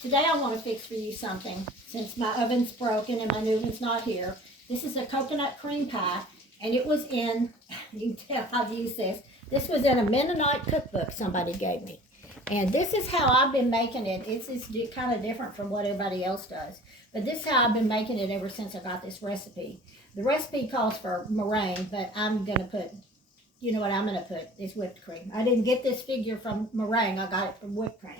Today I want to fix for you something since my oven's broken and my new one's not here. This is a coconut cream pie, and it was in, you can tell I've used this. This was in a Mennonite cookbook somebody gave me. And this is how I've been making it. It's kind of different from what everybody else does. But this is how I've been making it ever since I got this recipe. The recipe calls for meringue, but I'm going to put, you know what I'm going to put is whipped cream. I didn't get this figure from meringue. I got it from whipped cream.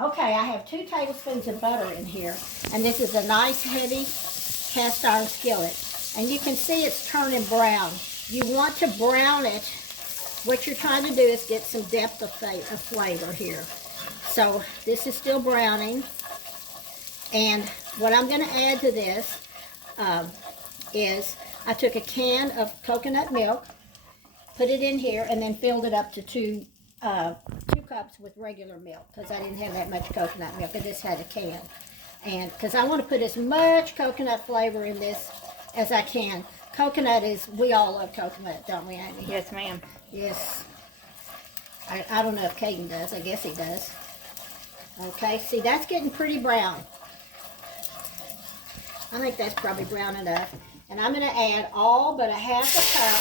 Okay, I have 2 tablespoons of butter in here. And this is a nice heavy cast iron skillet. And you can see it's turning brown. You want to brown it. What you're trying to do is get some depth of flavor here. So this is still browning. And what I'm going to add to this is I took a can of coconut milk, put it in here, and then filled it up to 2 cups with regular milk because I didn't have that much coconut milk. I just had a can. And because I want to put as much coconut flavor in this as I can. Coconut is, we all love coconut, don't we, Amy? Yes, ma'am. Yes. I don't know if Caden does. I guess he does. Okay, see, that's getting pretty brown. I think that's probably brown enough. And I'm going to add all but a half a cup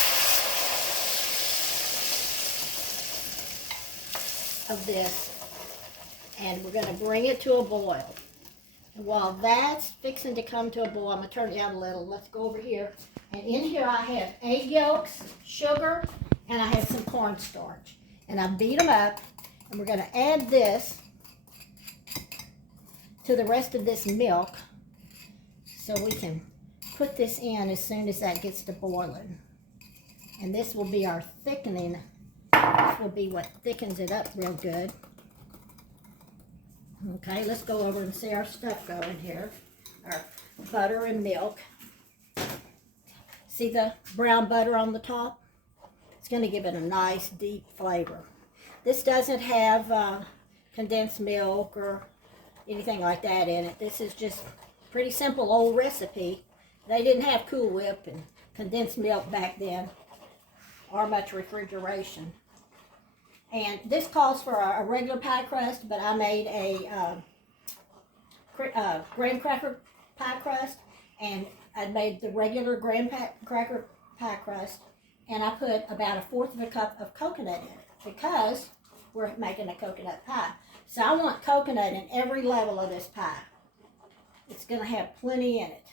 of this. And we're going to bring it to a boil. And while that's fixing to come to a boil, I'm going to turn it down a little. Let's go over here. And in here I have egg yolks, sugar, and I have some cornstarch. And I beat them up, and we're going to add this to the rest of this milk so we can put this in as soon as that gets to boiling. And this will be our thickening. This will be what thickens it up real good. Okay, let's go over and see our stuff going here. Our butter and milk. See the brown butter on the top? It's going to give it a nice deep flavor. This doesn't have condensed milk or anything like that in it. This is just pretty simple old recipe. They didn't have Cool Whip and condensed milk back then or much refrigeration. And this calls for a regular pie crust, but I made a graham cracker pie crust, and I made the regular graham cracker pie crust, and I put about 1/4 of a cup of coconut in it because we're making a coconut pie. So I want coconut in every level of this pie. It's going to have plenty in it.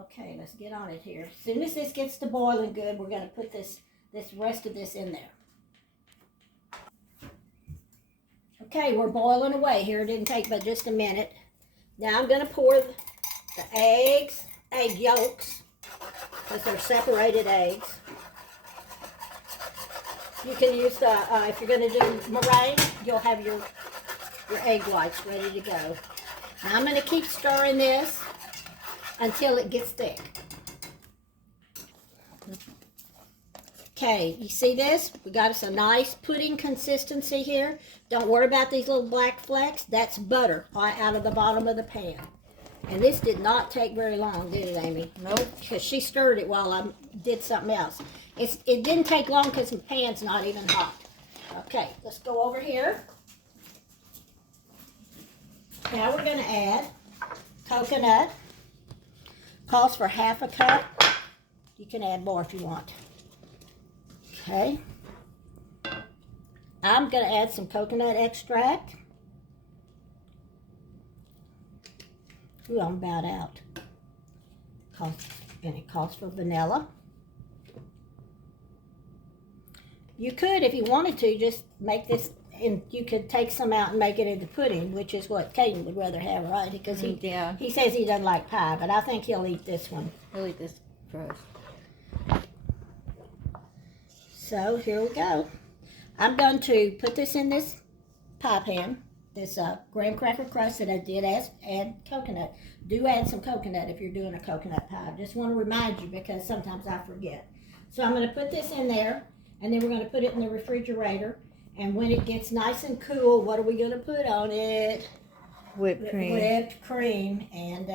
Okay, let's get on it here. As soon as this gets to boiling good, we're going to put this rest of this in there. Okay, we're boiling away here. It didn't take but just a minute. Now I'm going to pour the egg yolks, because they're separated eggs. You can use the, if you're going to do meringue, you'll have your egg whites ready to go. Now I'm going to keep stirring this until it gets thick. Okay, you see this? We got us a nice pudding consistency here. Don't worry about these little black flecks. That's butter out of the bottom of the pan. And this did not take very long, did it, Amy? Nope. Because she stirred it while I did something else. It didn't take long because the pan's not even hot. Okay, let's go over here. Now we're going to add coconut. Calls for 1/2 cup. You can add more if you want. Okay. I'm going to add some coconut extract. Ooh, I'm about out. And it calls for vanilla. You could, if you wanted to, just make this, and you could take some out and make it into pudding, which is what Caden would rather have, right? Because he says he doesn't like pie, but I think he'll eat this one. He'll eat this first. So here we go. I'm going to put this in this pie pan, this graham cracker crust that I did add coconut. Do add some coconut if you're doing a coconut pie. Just want to remind you because sometimes I forget. So I'm going to put this in there, and then we're going to put it in the refrigerator. And when it gets nice and cool, what are we going to put on it? Whipped cream. Whipped cream. And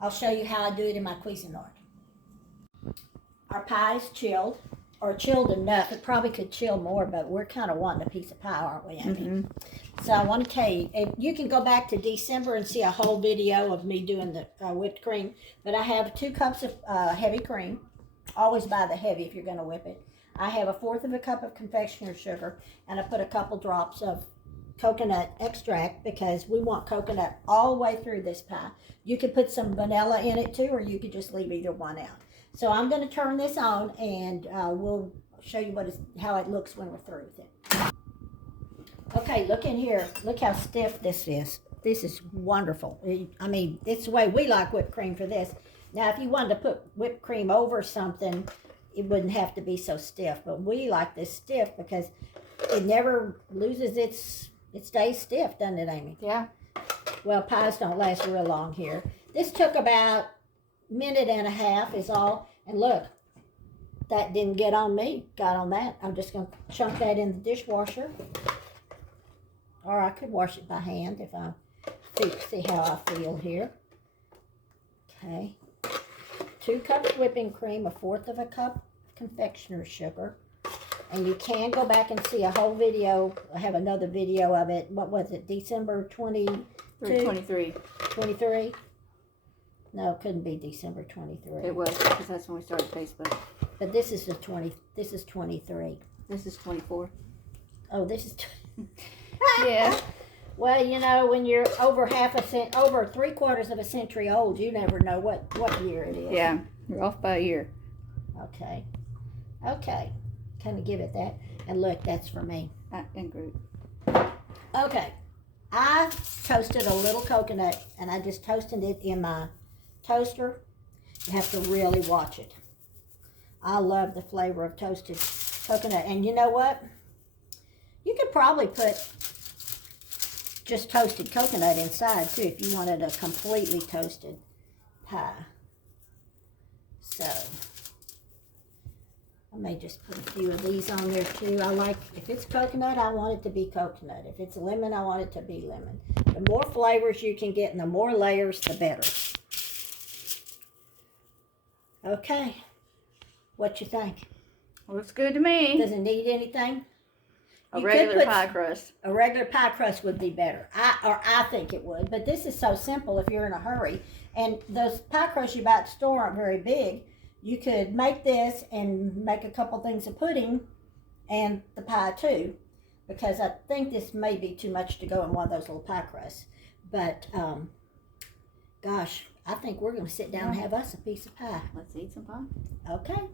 I'll show you how I do it in my Cuisinart. Our pie is chilled. are chilled enough. It probably could chill more, but we're kind of wanting a piece of pie, aren't we, Amy? Mm-hmm. So I want to tell you, if you can go back to December and see a whole video of me doing the whipped cream. But I have 2 cups of heavy cream. Always buy the heavy if you're going to whip it. I have 1/4 of a cup of confectioner's sugar, and I put a couple drops of coconut extract because we want coconut all the way through this pie. You could put some vanilla in it too, or you could just leave either one out. So I'm going to turn this on, and we'll show you how it looks when we're through with it. Okay, look in here. Look how stiff this is. This is wonderful. I mean, it's the way we like whipped cream for this. Now, if you wanted to put whipped cream over something, it wouldn't have to be so stiff. But we like this stiff because it never loses it stays stiff, doesn't it, Amy? Yeah. Well, pies don't last real long here. This took about a minute and a half is all. And look, that didn't get on me. Got on that. I'm just going to chunk that in the dishwasher. Or I could wash it by hand if I see how I feel here. Okay. 2 cups whipping cream, 1/4 of a cup of confectioner's sugar. And you can go back and see a whole video. I have another video of it. What was it? December 22? 23. 23? No, it couldn't be December 23. It was, because that's when we started Facebook. But this is 23. This is 24. Oh, this is... Yeah. Well, you know, when you're over 3/4 of a century old, you never know what year it is. Yeah. We're off by a year. Okay. Okay. Kind of give it that. And look, that's for me. And Groot. Okay. I toasted a little coconut, and I just toasted it in my toaster. You have to really watch it. I love the flavor of toasted coconut. And you know what? You could probably put just toasted coconut inside, too, if you wanted a completely toasted pie. So, I may just put a few of these on there, too. I like, if it's coconut, I want it to be coconut. If it's lemon, I want it to be lemon. The more flavors you can get and the more layers, the better. Okay. What you think? Looks good to me. Does it need anything? A regular pie crust. A regular pie crust would be better. I think it would. But this is so simple if you're in a hurry. And those pie crusts you buy at the store aren't very big. You could make this and make a couple things of pudding and the pie too. Because I think this may be too much to go in one of those little pie crusts. But, gosh, I think we're going to sit down and have us a piece of pie. Let's eat some pie. Okay.